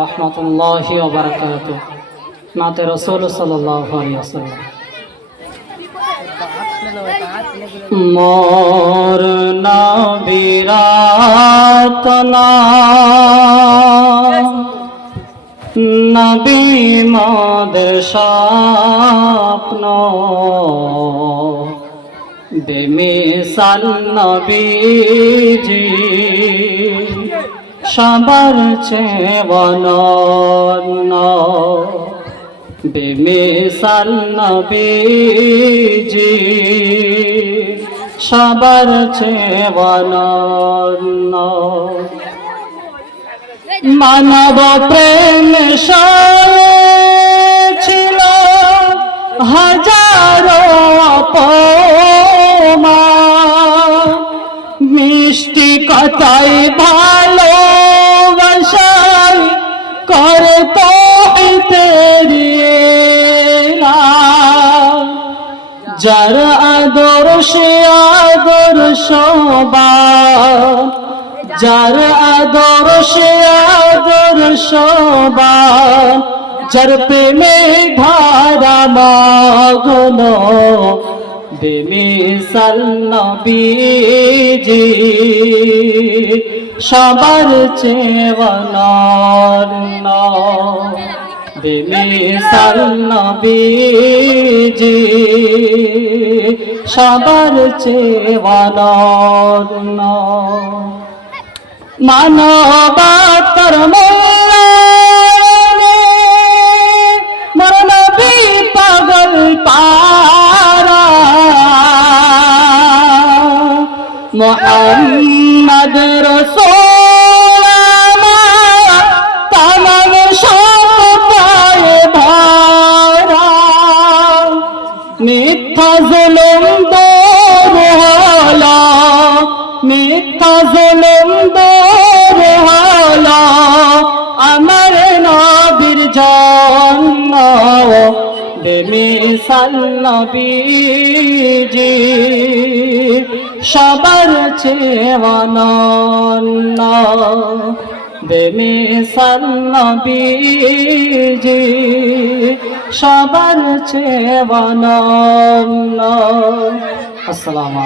রহমতুল্লাহি ওবরাকাত নাতে রসুল সাল্লাহ আলিয়াল্লাম মোর নবিরাতনা নবী মদের স্বপ্ন। বেমিসাল নবীজি। সবার চেবন বেমিসাল নবীজি সবার চেবন মানব প্রেম ছিল হাজারো অপমা মিষ্টি কথাই যার আদর্শ আদর্শ যার আদর্শ আদর্শ যার প্রেমে ধারা মাগন বেমিসাল নবীজি। সবার চেবনার বেমিসাল নবীজি সবার চেবনার মানবাতর মরণ বি পাগল পারা। মোহাম্মদ রসোল বেমিসাল নবীজি সবার চেওয়ানন বেমিসাল নবীজি সবার চেওয়ানন আসসালামু